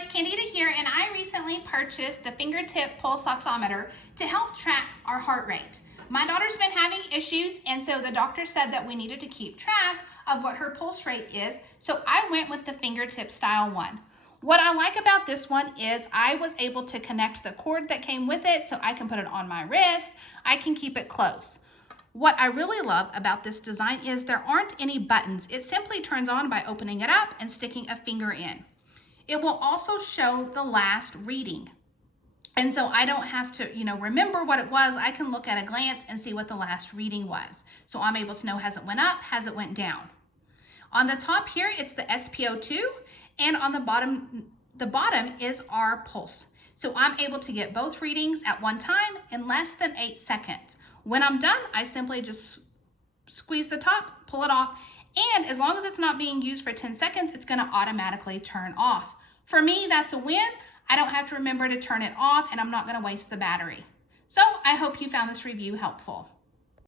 guys, Candida here, and I recently purchased the Fingertip Pulse Oximeter to help track our heart rate. My daughter's been having issues, and so the doctor said that we needed to keep track of what her pulse rate is, so I went with the Fingertip style one. What I like about this one is I was able to connect the cord that came with it, so I can put it on my wrist, I can keep it close. What I really love about this design is there aren't any buttons. It simply turns on by opening it up and sticking a finger in. It will also show the last reading. And so I don't have to, remember what it was. I can look at a glance and see what the last reading was. So I'm able to know, has it went up, has it went down. On the top here, it's the SpO2, and on the bottom is our pulse. So I'm able to get both readings at one time in less than 8 seconds. When I'm done, I simply just squeeze the top, pull it off, and as long as it's not being used for 10 seconds, it's gonna automatically turn off. For me, that's a win. I don't have to remember to turn it off, and I'm not gonna waste the battery. So I hope you found this review helpful.